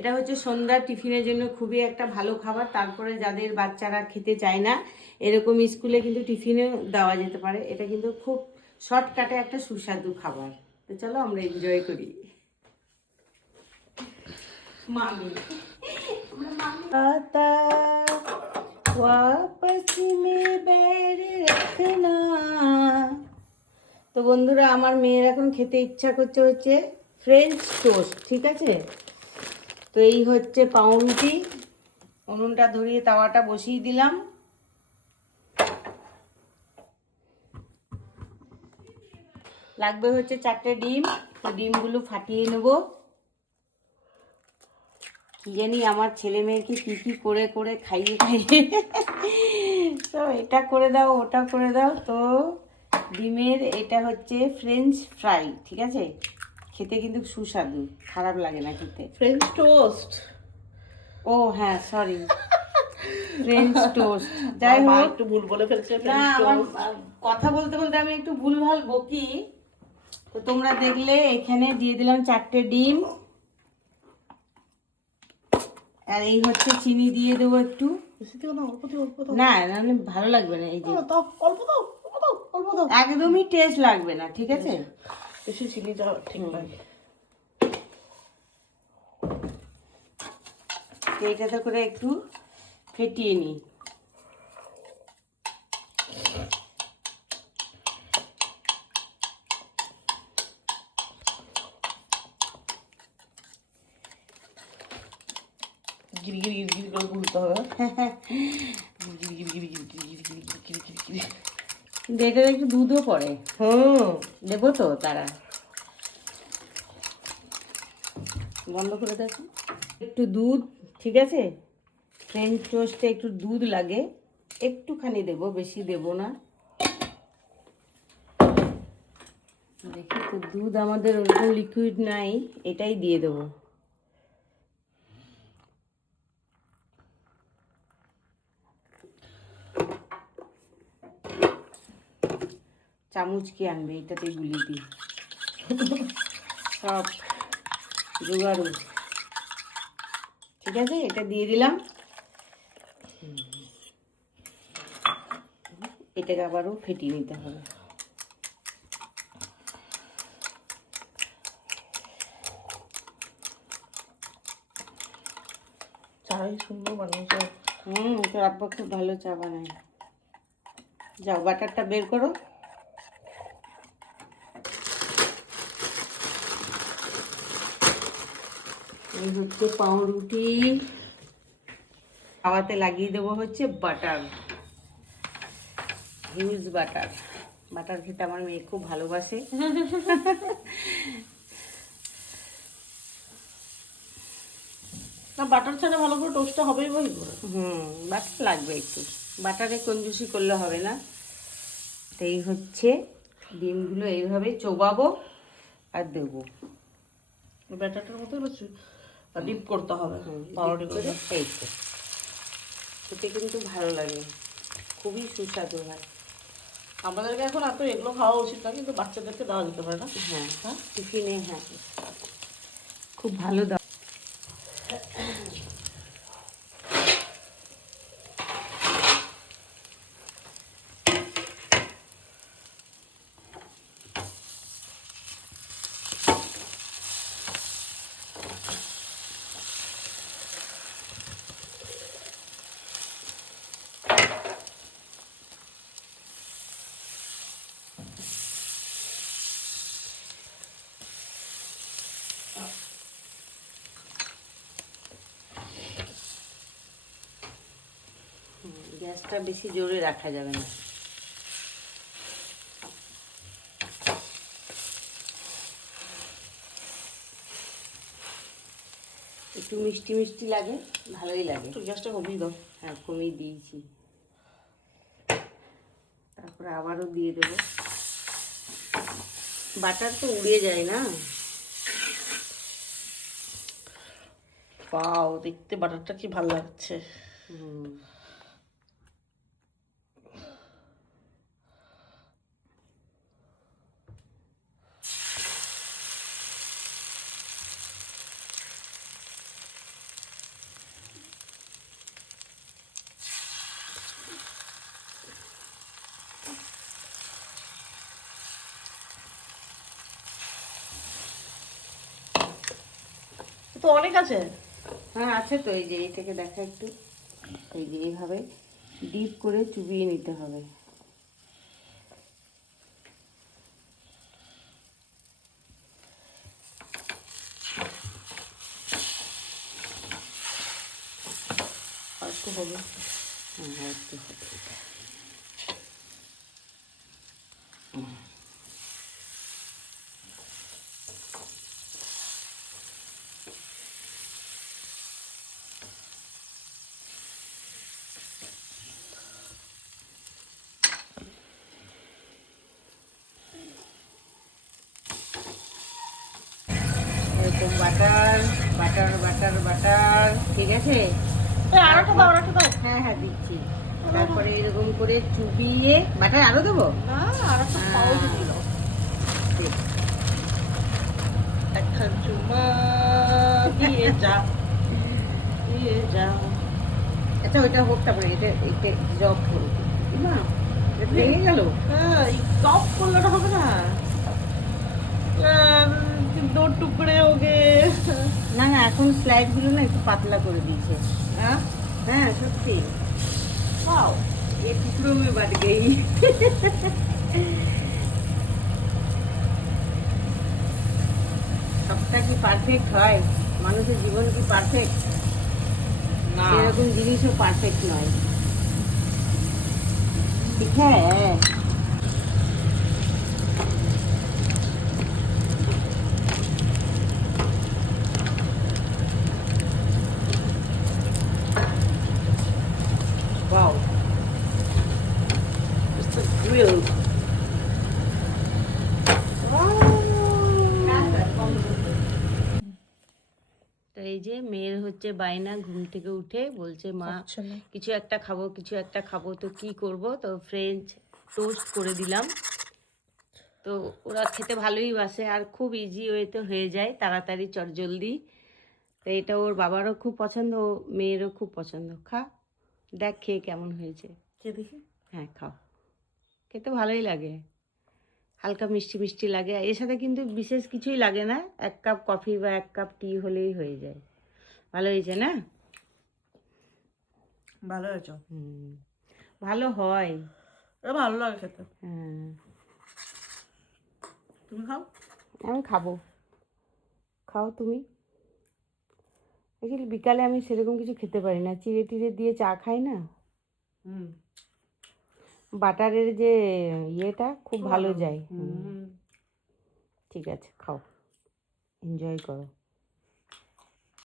এটা হচ্ছে সন্ধ্যার টিফিনের জন্য খুবই একটা ভালো খাবার। তারপরে যাদের বাচ্চারা খেতে চায় না, এরকম স্কুলে কিন্তু টিফিনে দেওয়া যেতে পারে। এটা কিন্তু খুব শর্টকাটে একটা সুস্বাদু খাবার। তো চলো আমরা এনজয় করি। মামি आता वापस में बैर रखना। তো বন্ধুরা, আমার মেয়ের এখন খেতে ইচ্ছা করছে হচ্ছে ফ্রেঞ্চ টোস্ট, ঠিক আছে? তো এই হচ্ছে পাউরুটি, উনুনটা ধরিয়ে তাওয়াটা বসিয়ে দিলাম। লাগবে হচ্ছে 4টে ডিম। তো ডিমগুলো ফাটিয়ে নেব। কি জানি আমার ছেলে মেয়েকে কী কী করে করে খাইয়ে খাইয়ে তো এটা করে দাও ওটা করে দাও। তো ডিমের এটা হচ্ছে ফ্রেঞ্চ ফ্রাই, ঠিক আছে? খেতে কিন্তু সুস্বাদু, খারাপ লাগে না খেতে। French toast. ও হ্যাঁ, সরি, ফ্রেঞ্চ টোস্ট। যাই হোক, একটু ভুল বলে ফেলছে। না আমার কথা বলতে বলতে আমি একটু ভুলভাল বকি। তো তোমরা দেখলে এখানে দিয়ে দিলাম 4টে ডিম। আর এই হচ্ছে চিনি দিয়ে দেবো একটু। না নাহলে ভালো লাগবে না। এই যে একদমই টেস্ট লাগবে না, ঠিক আছে? বেশি চিনি দেওয়া ঠিক লাগে। এইটাতে করে একটু ফেটিয়ে নিই। গিরি গিরি গিরি করে গুলতে হবে। কিন্তু এটাতে একটু দুধও পড়ে। দেবো তো তারা। বন্ধ করে দেখো। একটু দুধ, ঠিক আছে? ফ্রেঞ্চ টোস্টে একটু দুধ লাগে, একটুখানি দেবো, বেশি দেবো না। দেখি তো, দুধ আমাদের ওরকম লিকুইড নাই, এটাই দিয়ে দেবো। চামচ কি আনবে, এটাতে গুলিয়ে দিই। সব জোগাড়ু, ঠিক আছে? এটা দিয়ে দিলাম। এটাকে আবারও ফেটিয়ে নিতে হবে। চাই সুন্দর বানিয়েছে। তোর আব্বা খুব ভালো চা বানায়। যাও বাটারটা বের করো। এই হচ্ছে পাউরুটি। খাওয়াতে লাগিয়ে দেবো হচ্ছে বাটার, হিউজ বাটার। বাটার খেতে আমার মেয়ে খুব ভালোবাসে। না, বাটার ছাড়া ভালো করে টোস্টটা হবেই বই করে। বাটার লাগবে একটু, বাটারে কঞ্জুসি করলে হবে না। তো এই হচ্ছে ডিমগুলো এইভাবে চোবাবো আর দেবো। ব্যাটারটার মতো ডিপ করতে হবে পাউরুটি করে। এই তো খেতে কিন্তু ভালো লাগে, খুবই সুস্বাদু হয়। আমাদেরকে এখন এত এগুলো খাওয়া উচিত না, কিন্তু বাচ্চাদেরকে দেওয়া যেতে পারে না। হ্যাঁ, টিফিনে হ্যাঁ খুব ভালো দাও। গ্যাসটা বেশি জোরে রাখা যাবে না। একটু মিষ্টি মিষ্টি লাগে, ভালোই লাগে। একটু গ্যাসটা কমিয়ে দাও। হ্যাঁ, কমিয়ে দিয়েছি। তারপরে আবারও দিয়ে দেবো। বাটার তো উড়ে যায় না। পাও দেখতে বাটারটা কি ভালো লাগছে। অনেক আছে। হ্যাঁ আছে তো, এই যে এইটাকে দেখা একটু, এই যে এইভাবে ডিপ করে চুবিয়ে নিতে হবে। আর একটু হবে। হ্যাঁ একটু হবে। এরকম বাটার বাটার বাটার বাটার, ঠিক আছে। আর একটা দাও, আর একটা দাও। হ্যাঁ হ্যাঁ দিচ্ছি। তারপরে এরকম করে চুবিয়ে, বাটার আরো দেবো। না, আর একটা পাউচ দিল। একখান চুমা দিয়ে যা, দিয়ে যা। আচ্ছা ওইটা হোক, তারপরে এটা এটা জব করবো না, এটা ভেঙে গেল। হ্যাঁ, এই টপ করলে তো হবে না। দো টুকরে হোগে। না না, এখন স্লাইড গুলো না একটু পাতলা করে দিয়েছে। হ্যাঁ, হ্যাঁ সত্যি, পাও। ये टुकड़ों में बट गई। সবটা কি পারফেক্ট হয়? মানুষের জীবন কি পারফেক্ট? না, এরকম জিনিসও পারফেক্ট নয়, ঠিক হ্যাঁ। wow, it's a grill. তো এই যে মেয়ের হচ্ছে বায়না, ঘুম থেকে উঠে বলছে মা আচ্ছা না। কিছু একটা খাবো, কিছু একটা খাবো। তো কি করব, তো ফ্রেঞ্চ টোস্ট করে দিলাম। তো ওরা খেতে ভালোই বাসে, আর খুব ইজি ওয়েতে হয়ে যায়, তাড়াতাড়ি চটজলদি। তো এটা ওর বাবারও খুব পছন্দ, ও মেয়েরও খুব পছন্দ। খা, দেখ খেয়ে কেমন হয়েছে। কে দেখি? হ্যাঁ খাও, খেতে ভালোই লাগে, হালকা মিষ্টি মিষ্টি লাগে। এর সাথে কিন্তু বিশেষ কিছুই লাগে না, 1 কাপ কফি বা 1 কাপ টি হলেই হয়ে যায়। ভালো হয়েছে না? ভালো হয়েছে। হুম, ভালো হয়। এটা ভালো লাগে খেতে। হ্যাঁ তুমি খাও। আমি খাবো, খাও তুমি। অ্যাকচুয়ালি বিকালে আমি সেরকম কিছু খেতে পারি না, চিড়ে টিড়ে দিয়ে চা খাই না। হুম, বাটারের যে ইয়েটা খুব ভালো যায়। হুম। ঠিক আছে, খাও, এনজয় করো।